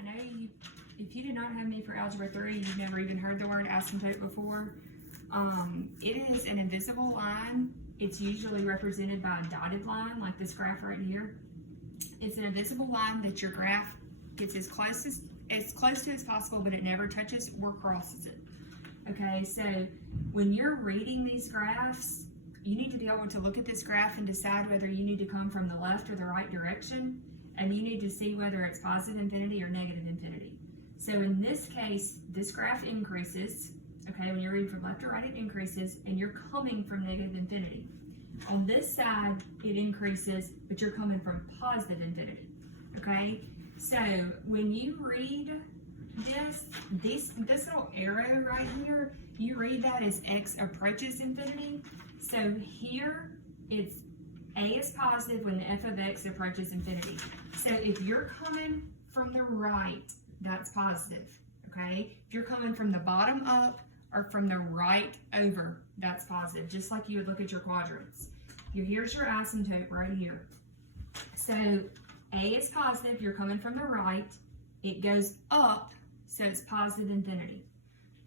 I know if you did not have me for Algebra 3, you've never even heard the word asymptote before. It is an invisible line. It's usually represented by a dotted line, like this graph right here. It's an invisible line that your graph gets as close to as possible, but it never touches or crosses it. Okay, so when you're reading these graphs, you need to be able to look at this graph and decide whether you need to come from the left or the right direction, and you need to see whether it's positive infinity or negative infinity. So in this case, this graph increases. Okay, when you're reading from left to right, it increases, and you're coming from negative infinity. On this side, it increases, but you're coming from positive infinity. Okay, so when you read this little arrow right here, you read that as x approaches infinity. So here, it's a is positive when the f of x approaches infinity. So if you're coming from the right, that's positive. Okay, if you're coming from the bottom up, or from the right over, that's positive, just like you would look at your quadrants. Here's your asymptote right here. So A is positive, you're coming from the right, it goes up, so it's positive infinity.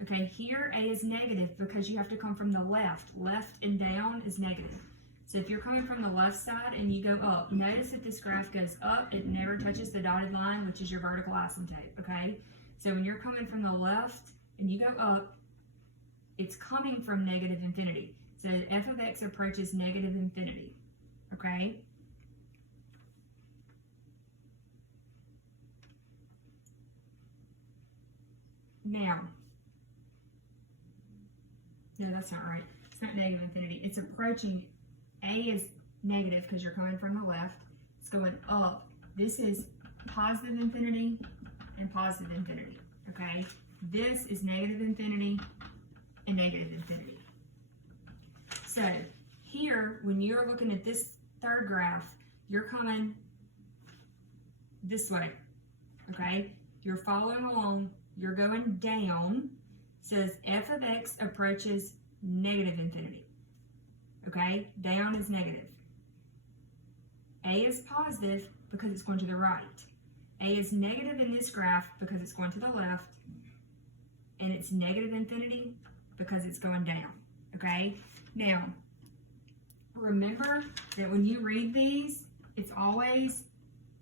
Okay, here A is negative because you have to come from the left. Left and down is negative. So if you're coming from the left side and you go up, notice that this graph goes up, it never touches the dotted line, which is your vertical asymptote, okay? So when you're coming from the left and you go up, it's coming from negative infinity. So f of x approaches negative infinity, okay? Now, no, that's not right. It's not negative infinity. It's approaching, A is negative because you're coming from the left. It's going up. This is positive infinity and positive infinity, okay? This is negative infinity and negative infinity. So here, when you're looking at this third graph, you're coming this way, okay? You're following along, you're going down. It says f of x approaches negative infinity, okay? Down is negative. A is positive because it's going to the right. A is negative in this graph because it's going to the left, and it's negative infinity because it's going down, okay? Now, remember that when you read these, it's always,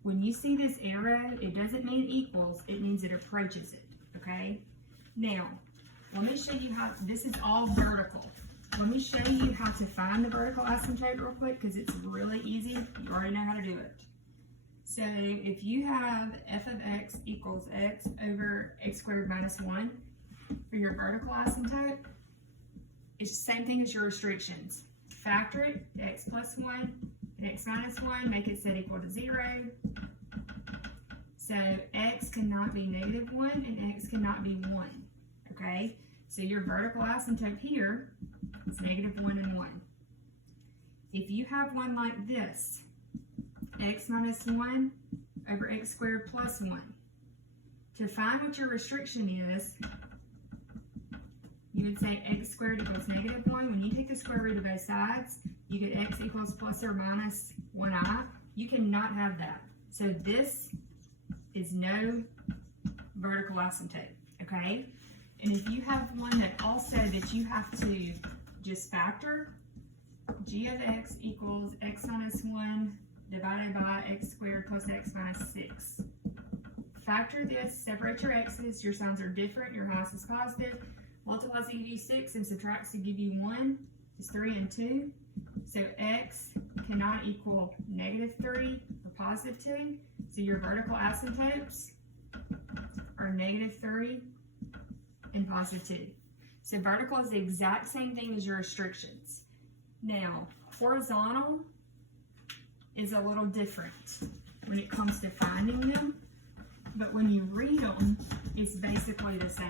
when you see this arrow, it doesn't mean equals, it means it approaches it, okay? Now, let me show you how, this is all vertical. Let me show you how to find the vertical asymptote real quick because it's really easy. You already know how to do it. So if you have f of x equals x over x squared minus 1 for your vertical asymptote, it's the same thing as your restrictions. Factor it, x plus 1 and x minus 1, make it set equal to 0. So x cannot be negative 1 and x cannot be 1, okay? So your vertical asymptote here is negative 1 and 1. If you have one like this, x minus 1 over x squared plus 1, to find what your restriction is, you would say x squared equals negative 1. When you take the square root of both sides, you get x equals plus or minus 1i. You cannot have that. So this is no vertical asymptote, okay? And if you have one that also that you have to just factor, g of x equals x minus 1 divided by x squared plus x minus 6. Factor this, separate your x's, your signs are different, your highest is positive. Multiplies to give you 6 and subtracts to give you 1 is 3 and 2. So x cannot equal negative 3 or positive 2. So your vertical asymptotes are negative 3 and positive 2. So vertical is the exact same thing as your restrictions. Now, horizontal is a little different when it comes to finding them, but when you read them, it's basically the same.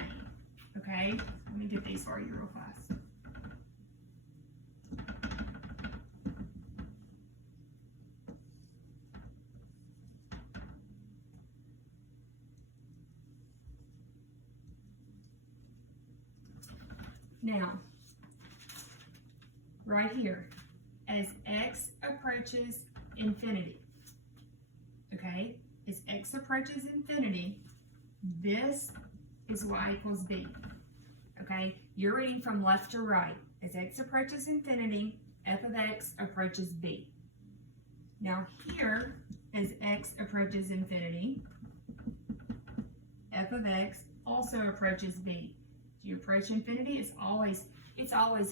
Okay, let me get these for you real fast. Now, right here, as x approaches infinity, okay, as x approaches infinity, this is y equals b. Okay, you're reading from left to right. As x approaches infinity, f of x approaches b. Now here, as x approaches infinity, f of x also approaches b. As you approach infinity, it's always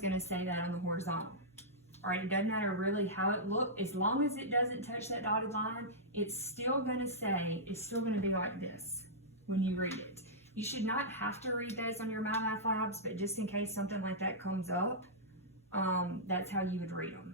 going to say that on the horizontal. All right, it doesn't matter really how it looks. As long as it doesn't touch that dotted line, it's still going to be like this when you read it. You should not have to read those on your My Math Labs, but just in case something like that comes up, that's how you would read them.